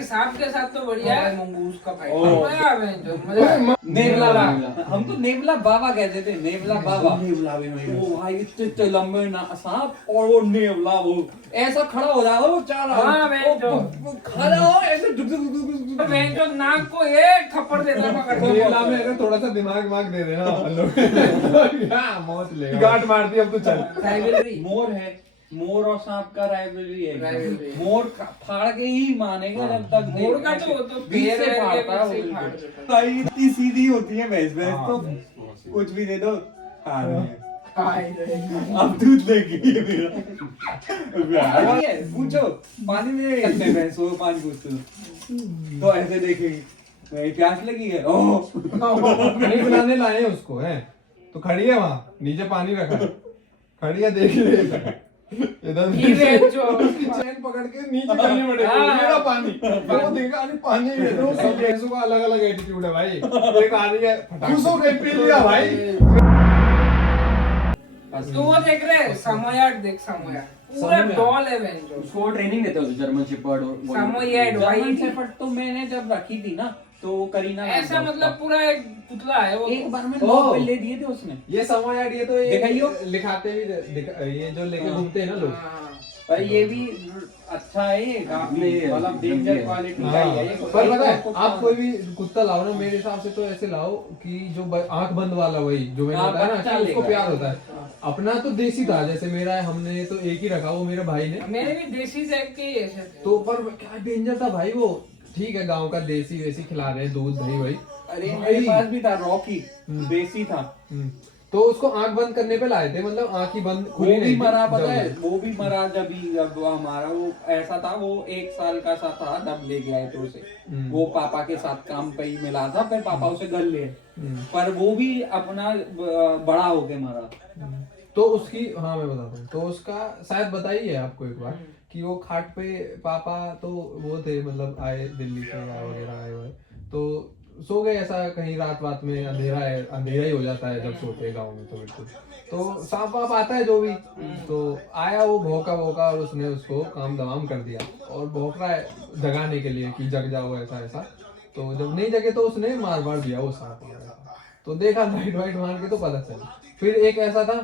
लेकिन सांप के साथ तो बढ़िया है मंगूस का फाइट। नेवला, हम तो नेवला बाबा कहते थे, नेवला बाबा। वो भाई इतने लंबे ना सांप और वो नेवला, वो ऐसा खड़ा हो जाएगा वो चार वो खड़ा हो ऐसे जो नाक को एक थप्पड़ देता पकड़ के। नेवला में अगर थोड़ा सा दिमाग दे देना मौत लेगा, गांठ मार दी अब तो चल। राइवलरी मोर है, मोर और सांप का राइवलरी है। मोर फाड़ के ही मानेगा जब तक मोर का तो बीच से फाड़ता है वो। भाई इतनी सीधी होती है भैंस, भैंस तो कुछ भी दे दो खा रही है। अब दूध लेगी मेरा। पूछो पानी में करते हैं भैंस को, पानी पूछते तो ऐसे देखेगी भाई प्यास लगी है, ओह पानी पिलाने लाए उसको है तो खड़ी है वहाँ नीचे, पानी रखा है, खड़ी है, देख ले इधर चैन पकड़ के नीचे करनी पड़ेगी मेरा पानी। वो देखा अरे पानी दे दो, सब भैंसों का अलग अलग एटीट्यूड है भाई। एक आ रही है खुश हो गई, पी लिया भाई। तो वो देख रहे सामोयड, देख सामोयड पूरा डॉल है बेंचो। उसको ट्रेनिंग देते हो जर्मन शेपर्ड और सामोयड जर्मन शेपर्ड तो मैंने जब रखी थी ना तो करीना ऐसा मतलब पूरा एक पुतला है वो। एक बार में 9 पिल्ले दिए थे उसने। ये सामोयड, ये तो दिखाइयो लिखाते भी ये जो लेके घूमते हैं ना लोग। भाई ये भी अच्छा है, ये काफी मतलब डेंजर क्वालिटी का ही है ये। पर पता है आप कोई भी कुत्ता लाओ ना, मेरे हिसाब से तो ऐसे लाओ कि जो आंख बंद वाला, वही जो मैंने बताया ना कि उसको प्यार होता है। अपना तो देसी था, जैसे मेरा है, हमने तो एक ही रखा, वो मेरे भाई ने। मेरे भी देसी टाइप के ऐसे थे। तो पर क्या डेंजर था भाई वो। ठीक है गांव का देसी वैसी खिला रहे हैं, दूध दही वही। अरे मेरे पास भी था रॉकी, देसी था। तो उसको आंख बंद करने पे लाए थे, मतलब आंख ही बंद वो भी मरा, पता है वो भी मरा जब हमारा वो ऐसा था, वो 1 साल का सा था जब ले गया है तो उसे वो पापा के साथ काम पे ही मिला था, फिर पापा उसे घर ले, पर वो भी अपना बड़ा होके मरा। तो उसकी, हाँ मैं बताता हूँ, तो उसका शायद बताई है आपको एक बार कि वो खाट पे पापा तो वो थे, मतलब आए दिल्ली से या वगैरह आए हुए, तो सो गए ऐसा कहीं रात में, अंधेरा है, अंधेरा ही हो जाता है जब सोते हैं गाँव में तो बिल्कुल। तो सांप वाप आता है जो भी, तो आया वो भौंका और उसने उसको काम तमाम कर दिया और भौंक रहा है जगाने के लिए कि जग जाओ ऐसा ऐसा। तो जब नहीं जगे तो उसने मार दिया वो सांप। तो देखा लाइट वाइट मार के तो पता चला। फिर एक ऐसा था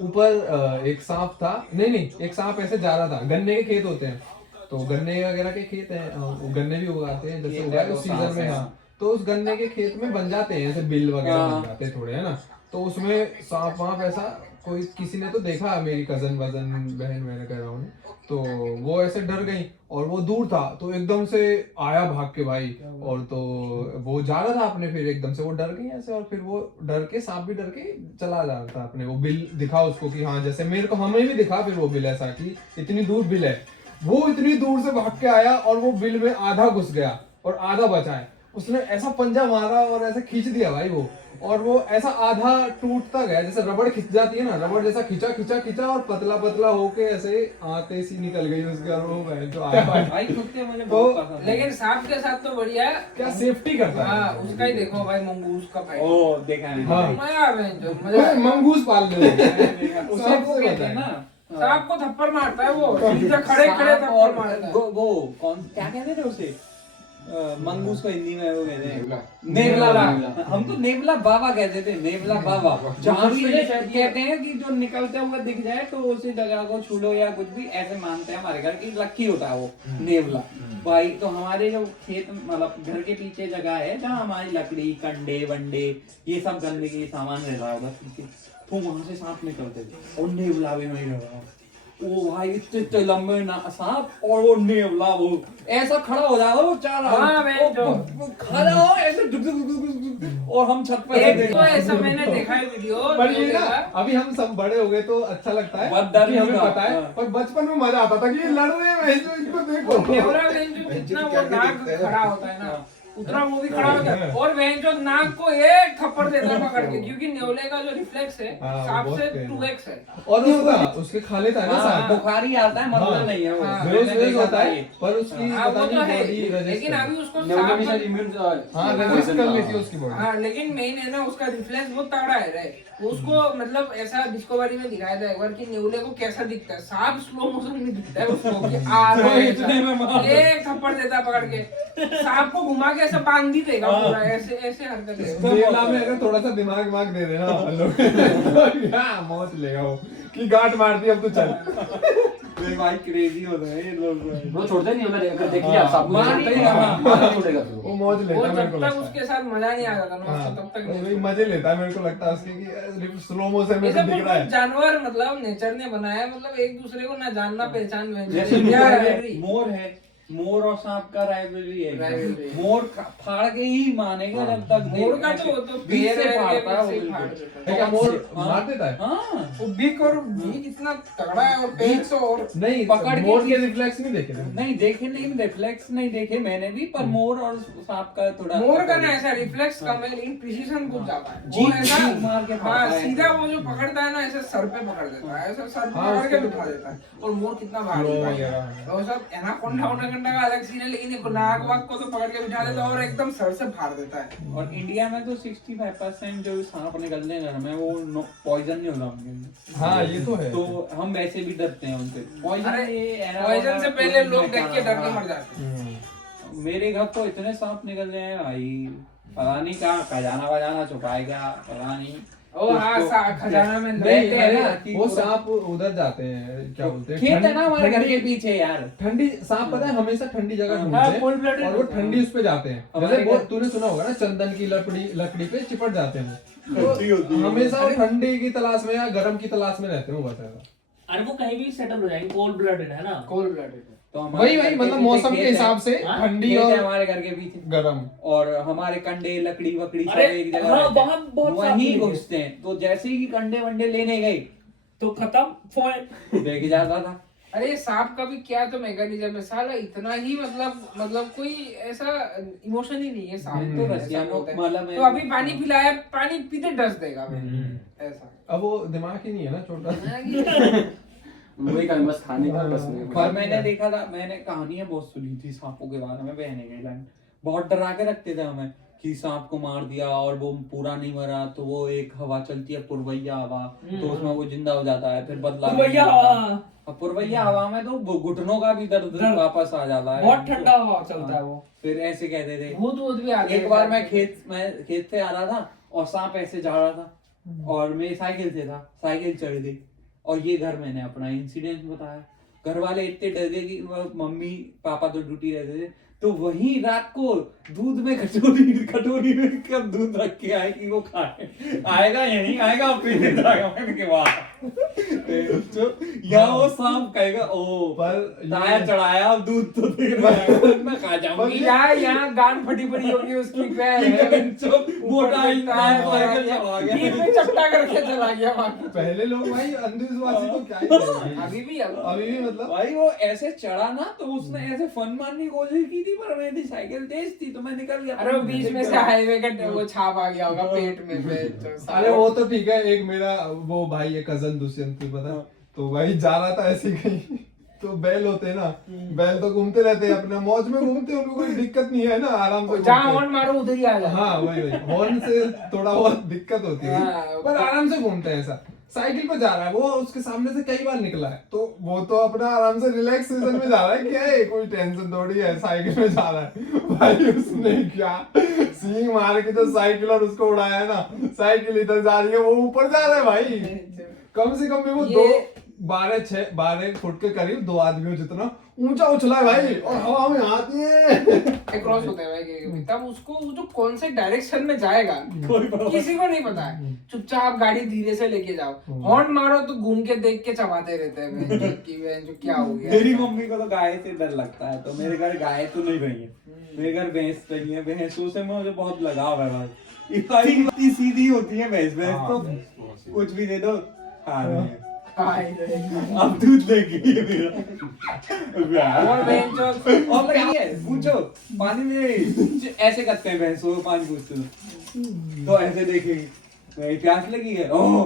ऊपर एक सांप था, नहीं एक सांप ऐसे जा रहा था, गन्ने के खेत होते हैं तो गन्ने वगैरह के खेत हैं, गन्ने भी उगाते हैं जैसे उगाए उस सीजन में। हाँ तो उस गन्ने के खेत में बन जाते हैं ऐसे बिल वगैरह बन जाते हैं थोड़े, है ना। तो उसमें सांप वाप ऐसा कोई किसी ने तो देखा, मेरी कजन बहन मैंने कह रहा हूँ, तो वो ऐसे डर गई और वो दूर था तो एकदम से आया भाग के भाई, और तो वो जा रहा था अपने, फिर एकदम से वो डर गई ऐसे, और फिर वो डर के, सांप भी डर के चला जा रहा था अपने। वो बिल दिखा उसको कि हाँ जैसे मेरे को, हमें भी दिखा फिर वो बिल ऐसा कि इतनी दूर बिल है। वो इतनी दूर से भाग के आया और वो बिल में आधा घुस गया और आधा बचा है। उसने ऐसा पंजा मारा और ऐसे खींच दिया भाई वो, और वो ऐसा आधा टूटता गया जैसे रबड़ खिंच जाती है ना, रबड़ जैसा खींचा और पतला होके ऐसे आते सी निकल गई उसके, और वो जो आया भाई कुत्ते मुझे बहुत पसंद है। लेकिन सांप के साथ तो बढ़िया है, क्या सेफ्टी करता है। हाँ उसका ही देखो भाई मंगूस का फाइट। ओ देखा है हाँ। मजा मंगूस पाल ले उसे को कहते हैं ना, सांप को थप्पड़ मारता है वो, सीधे खड़े थप्पड़ मारता है। वो कौन क्या कहते थे उसे, मंगूस को हिंदी में वो कहते हैं नेवला। हम तो नेवला बाबा कहते थे, नेवला बाबा। जहाँ भी कहते हैं कि जो निकलते हुए दिख जाए तो उसी जगह को छू लो या कुछ भी, ऐसे मानते हैं हमारे घर की लक्की होता है वो नेवला भाई। तो हमारे जो खेत मतलब घर के पीछे जगह है जहाँ हमारी लकड़ी कंडे वंडे ये सब गंदगी के सामान रहता है पीछे, तो वहां से सांप निकलते थे और नेवला भी वही रहा। ओ भाई इतने लंबे ना सांप और वो नेवला, वो ऐसा खड़ा हो जाएगा वो चार खड़ा हो ऐसे और हम छत पे तो ऐसा मैंने देखा है वीडियो। पर ये ना अभी हम सब बड़े हो गए तो अच्छा लगता है, बहुत डर हमें था। पता है, पर बचपन में मजा आता था कि ये लड़ रहे हैं, इनको देखो नेवला बेंचो कितना वो नाक खड़ा होता है ना, उतना वो भी खड़ा हो गया और वह जो नाक को एक थप्पड़ देता है पकड़ के, क्योंकि न्योले का जो रिफ्लेक्स है हाँ, सांप बहुत से तेज है। 2x है। और उसके खाले था ना सांप, बुखारी आता है मतलब हाँ। नहीं है वो। हाँ। बेहोश वेहोश होता है, पर उसकी हाँ, पता वो तो नहीं है, बॉडी रेजिस्ट लेकिन अभी उसको न्योले में शायद सांप, इम्यून हाँ रेजिस्ट कर लेती है उसकी बॉडी। हाँ लेकिन मेन है ना उसका रिफ्लेक्स बहुत तगड़ा है रे। उसको मतलब ऐसा डिस्कवरी में दिखाया था एक बार कि न्योले को कैसा दिखता है, सांप स्लो मोशन में दिखता है उसको कि आ रहा है इतने में मार ऐसा। एक थप्पड़ देता है पकड़ के, सांप को घुमा के ऐसा बांध ही देगा पूरा, ऐसे ऐसे हरकत है। मेला में अगर थोड़ा सा दिमाग वाग दे देना लोग हाँ मौत लेगा वो कि गांठ मार दी अब तो चल। भाई क्रेजी होते हैं ये लोग। वो छोड़ते नहीं होगा, अगर देखिए आप सब मार छोड़ते ही ही हाँ। मार छोड़ेगा फिर वो वो। मौज वो लेता है मेरे जब को तक लगता उसके साथ मजा नहीं आ जाता है। ना हाँ, तब तक वही नहीं। मजे लेता है मेरे को लगता है उसके कि स्लो मोशन में ऐसा तो दिख रहा है। जानवर मतलब नेचर ने बनाया, मतलब एक दूसरे को ना जानना पहचान में। जैसे इंडिया मोर है, मोर और सांप का राइवलरी है। Rivalry। मोर फाड़ के ही मानेगा जब तक मोर का तो वो तो बीच से पैर फाड़ता है वो से बिल्कुल। फाड़ देता है क्या मोर मार देता है? हाँ वो बिग और बीक इतना तगड़ा है और पेच और नहीं पकड़ के मोर के चीज- रिफ्लेक्स नहीं देखे थे। नहीं देखे, नहीं रिफ्लेक्स नहीं देखे मैंने भी, पर मोर और सांप का थोड़ा मोर का ना ऐसा रिफ्लेक्स कम है लेकिन प्रिसीजन कुछ ज्यादा है। जी, वो ऐसा जी, मार के हाँ फाड़ता है। सीधा वो जो पकड़ता है ना ऐसे सर पे पकड़ देता है, ऐसा सर पे हाँ, पकड़ के उसको बिठा देता है। और मोर कितना भारी लो होता है, वगैरह। और सब एनाकोंडा का अलग सीन है, लेकिन एक नाग वाग को तो पकड़ के बिठा देता है और एकदम सर से फाड़ देता है। और इंडिया में तो 65% जो सांप निकलते हैं घर में वो पॉइजन नहीं होता उनके अंदर। हाँ ये तो है। तो हम वैसे भी डरते हैं उनसे। पॉइजन से पहले लोग देख के डर के मर जाते हैं। मेरे घर तो इतने सांप निकल रहे हैं भाई, पता नहीं क्या खजाना वजाना छुपाएगा, पता नहीं। ओ हाँ खजाना में नहीं रहते हैं अरे ना। कि वो पूरा- सांप उधर जाते हैं, क्या बोलते हैं, खेत है ना हमारे घर ठंडी- के पीछे यार। ठंडी सांप पता है हमेशा ठंडी जगह हाँ, ढूंढते full blooded हैं और वो होते हैं। ठंडी उस पे जाते हैं। हमारे जैसे वो घर- तूने सुना होगा ना चंदन की लकड़ी पे चिपट जाते हैं ठंडी होती वो। है। हमेशा वो ठंडी की तलाश में या गर्म की तलाश में रहते हैं वो, बस ऐसा। अरे वो कहीं भी सेटल हो जाएंगे, कोल्ड ब्लडेड है ना। कोल्ड ब्लडेड है। तो हमारे वही घर वही के मतलब पीछे मौसम के खेत है। हिसाब से हाँ, ठंडी खेत है और हमारे घर के पीछे, गर्म। और हमारे कंडे लकड़ी वकड़ी सब अरे, एक जगह हाँ, रहते हैं। वहाँ बहुत सांप वहीं मिलेंगे। घुसते हैं। तो जैसे ही कंडे वंडे लेने गए तो खत्म फोन। देख जाता था। अरे सांप का भी क्या तो मैकेनिज्म है साला, इतना ही मतलब कोई ऐसा इमोशन ही नहीं है सांप तो ऐसा रसियानो होता है। मतलब तो अभी पानी पिलाया, पानी पीते डस देगा ऐसा। अब वो दिमाग ही नहीं है ना छोटा। वही का बस खाने का बस नहीं। पर मैंने देखा था, मैंने कहानियां बहुत सुनी थी सांपों के बारे में, बहने के टाइम बहुत डरा के रखते थे हमें कि सांप को मार दिया और वो पूरा नहीं मरा तो वो एक हवा चलती है पुरवैया हवा, तो उसमें वो जिंदा हो जाता है, फिर बदला पुरवैया हवा। पुरवैया हवा में तो घुटनों का भी दर्द वापस आ जाता है। बहुत ठंडा हवा चलता है वो। फिर ऐसे कहते थे। भूत वूत भी आते एक बार मैं खेत से आ रहा था और सांप ऐसे जा रहा था और मैं साइकिल से था, साइकिल चढ़ गई और ये घर मैंने अपना इंसिडेंट बताया। घर वाले इतने डर गए कि मम्मी पापा तो ड्यूटी रहते थे, तो वही रात को दूध में कटोरी में कब दूध रख के आए कि वो खाए, आएगा यहीं आएगा पीने जाएगा मैंने के बाद यहाँ वो सांप कहेगा ओ पर ताया चढ़ाया दूध तो दे रहा है मैं खा जाऊंगी। यहाँ गांड फटी पड़ी होगी उसकी मोटा ही ताया साइकिल चला गया। बीच में चपटा करके चला गया वहाँ। पहले लोग भाई अंधविश्वासी तो क्या ही थे। अभी भी अभी भी मतलब भाई वो ऐसे चढ़ा ना तो उसने ऐसे फन मारने की कोशिश की थी, पर मेरी साइकिल तेज थी तो मैं निकल गया। अरे वो बीच में से हाईवे का वो छाप आ गया होगा पेट में पे। अरे वो तो ठीक है, एक मेरा वो भाई है कजन दुष्यंत थी पता, तो भाई जा रहा था ऐसे कहीं, तो बैल होते हैं ना, बैल तो घूमते रहते हैं अपने मौज में घूमते हैं, उनको कोई दिक्कत नहीं है ना, आराम से जहाँ घूमते हैं। हॉर्न मारो उधर ही आ जाए। हाँ वही हॉर्न से थोड़ा बहुत दिक्कत होती है हाँ, पर आराम से घूमते हैं ऐसा। साइकिल पे जा रहा है वो, उसके सामने से कई बार निकला है, तो वो तो अपना आराम से रिलैक्सेशन में जा रहा है, क्या है कोई टेंशन थोड़ी है, साइकिल में जा रहा है भाई। उसने क्या सींग मार के तो साइकिल और उसको उड़ाया है ना, साइकिल इधर जा रही है वो ऊपर जा रहा है भाई। कम से कम भी वो ये- 12 फुट के करीब 2 आदमियों जितना ऊंचा उछला है भाई, और हवा में आती है क्रॉस होता है भाई, तब उसको वो जो कौन से डायरेक्शन में जाएगा किसी को नहीं पता है। चुपचाप गाड़ी धीरे से लेके जाओ, हॉर्न मारो तो घूम के देख के चबाते रहते हैं जो क्या हो गया। मेरी मम्मी को तो गाय से डर लगता है, तो मेरे घर गाय तो नहीं रही है, मेरे घर भैंस रही है। भैंसों से मुझे बहुत लगाव है भाई, इतनी सीधी होती है भैंस। भैंस तो कुछ भी दे दो खा रही है। हाय रे। अब दूध लेगी मेरा और बेंच और क्या है पूछो पानी में ऐसे करते हैं भैंसों को पानी पूछते तो ऐसे देखेंगे नहीं प्यास लगी है ओह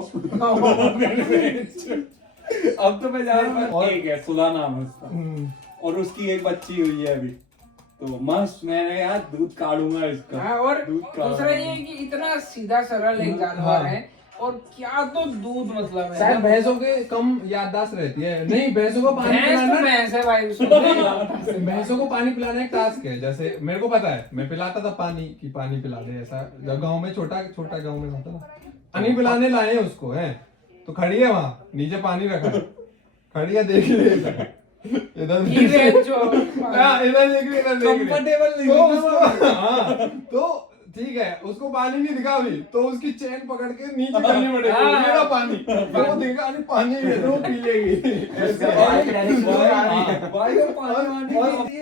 अब तो मैं जान और- एक है सुधा नाम है उसका और उसकी एक बच्ची हुई है अभी तो मस्त मैंने यार दूध काढ़ूंगा इसका हाँ, और दूध काढ़ूंगा। दूसरा ये है कि इतना सीधा सरल एक जानवर हाँ। है और क्या तो दूध मतलब है शायद भैंसों के कम याददाश्त रहती है नहीं भैंसों को पानी भैंस तो पिलाना भैंस है भाई उसको भैंसों को पानी पिलाना एक टास्क है जैसे मेरे को पता है मैं पिलाता था पानी की पानी पिला दे ऐसा जब गांव में छोटा छोटा गांव में होता ना पानी पिलाने लाए हैं उसको है तो खड़ी है वहां नीचे पानी रखा है खड़ी है देख ले इधर की बेंच जो हाँ, इधर देख रही इधर देख रही कंफर्टेबल नहीं तो है उसको हाँ तो ठीक है उसको पानी नहीं दिखा अभी तो उसकी चेन पकड़ के नीचे करनी पड़ेगी हाँ। मेरा पानी तो वो देखा अरे पानी है तो वो पी लेगी ऐसा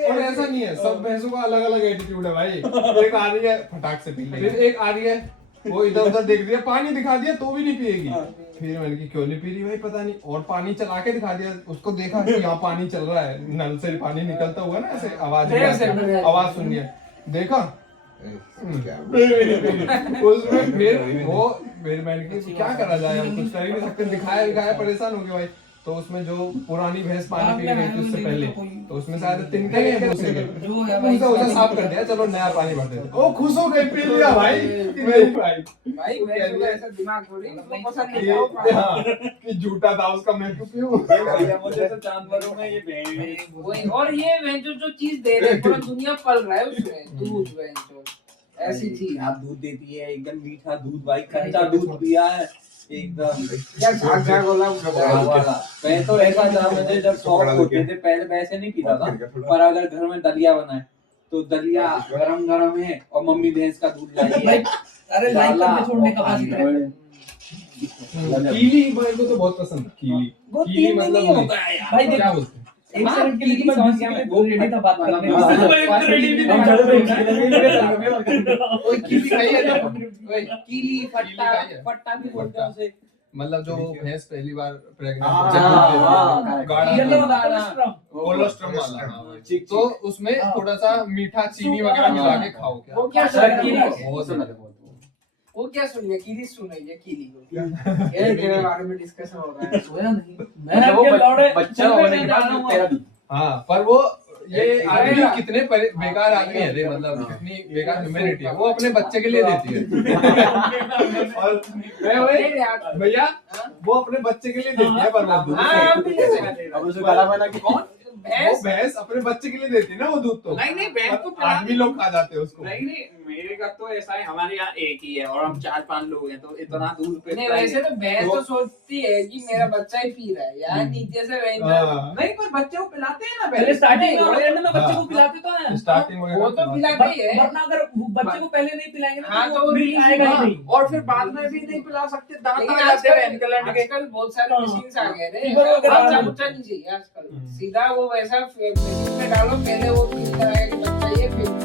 और ऐसा नहीं है सब भैंसों का अलग अलग एटीट्यूड है भाई एक आ रही है फटाक से पी लेगी फिर एक आ रही है वो इधर उधर देख रही है पानी दिखा दिया तो भी नहीं पिएगी फिर मैंने की क्यों नहीं पी रही भाई पता नहीं और पानी चला के दिखा दिया उसको देखा कि यहाँ पानी चल रहा है नल से पानी निकलता हुआ ना ऐसे आवाज देर से, आती है, देर से। आवाज सुनी है देखा उसमें फिर वो फिर मैंने की क्या करा जाए हम कुछ कर ही नहीं सकते दिखाया दिखाया परेशान हो गए भाई तो उसमें जो पुरानी भैंस पानी पी रही थी उससे पहले तो उसमें शायद तिनके गए भूसे के जो है भाई, भूसा उसा साफ कर दिया चलो नया पानी भर देते ओ खुश हो गए पी लिया भाई कि नहीं भाई भाई भैंस को ऐसा दिमाग थोड़ी उसको पसंद नहीं कि है हाँ, कि झूठा था उसका मैं क्यों पीऊं मुझे तो जानवरों में ये भैंस वही और ये वेंचो जो चीज दे रहे हैं पूरा दुनिया पल रहा है उसमें दूध वेंचो ऐसी चीज आप दूध देती है एकदम मीठा दूध भाई कच्चा दूध पिया है एकदम क्या झाग झाग वाला वाला मैं तो ऐसा था मुझे जब शौक होते थे पहले वैसे नहीं पीता था पर अगर घर में दलिया बनाए तो दलिया गरम गरम है और मम्मी भैंस का दूध लाई है अरे लाइक करके छोड़ने का बात है। कीली मेरे को तो बहुत पसंद है कीली वो कीली 3 दिन मतलब ही नहीं। होता है यार भाई क्या देखो बोलते हैं एक सेकंड के लिए कीली मैं समझ बीस गया के लिए मैं। रेडी था बात करने हाँ, में। रेडी भी हम नहीं चल ओए कीली खाई है ना ओए कीली फट्टा खाई है। फट्टा भी बोलते हैं उसे मतलब जो भैंस पहली बार हाँ, प्रेग्नेंट हाँ, येलो हाँ। वाला कोलेस्ट्रॉल। कोलेस्ट्रॉल वाला हाँ। ठीक, तो उसमें थोड़ा सा मीठा चीनी वगैरह मिला के खाओ क्या वो क्या अच्छा, सुन कीली। वो क्या सुन लिया कीली सुन रही है कीली को ये तेरे बारे में डिस्कशन हो रहा है सोया नहीं मैं आपके लौड़े बच्चा होने के बाद में तेरा दूध हाँ पर वो ये आदमी अरे कितने बेकार आदमी है रे मतलब कितनी बेकार ह्यूमैनिटी है वो अपने बच्चे के लिए देती है और मैं वही अरे यार भैया वो अपने बच्चे के लिए देती है पर वो दूध हाँ आप भी ले सकते अब उसे गला बना के कौन वो भैंस भैंस अपने बच्चे के लिए देती है ना वो दूध तो नहीं भैंस को पर आदमी लोग खा जाते हैं उसको नहीं मेरे का तो ऐसा है हमारे यहाँ एक ही है और हम 4-5 लोग हैं तो इतना दूध पे नहीं वैसे तो भैंस तो सोचती है कि मेरा बच्चा ही पी रहा है यार नीचे से वेंचर हाँ, नहीं पर बच्चे को पिलाते हैं ना पहले स्टार्टिंग में नहीं, और एंड में बच्चे को हाँ। पिलाते तो हैं स्टार्टिंग में वो तो पिलाते ही है वरना अगर बच्चे को पहले नहीं पिलाएंगे हाँ, ना तो तो वो वो release आएगा ही हाँ। नहीं और फिर बाद में भी नहीं पिला सकते दांत लेकिन आ जाते हैं आजकल इंग्लैंड के आजकल बहुत सारे हाँ। मशीन्स आ गए रे फीवर वगैरह बच्चा आ बच्चा नहीं चाहिए आजकल सीधा वो वैसा मशीन में डालो पहले वो फील कराएगा कि बच्चा ये फिर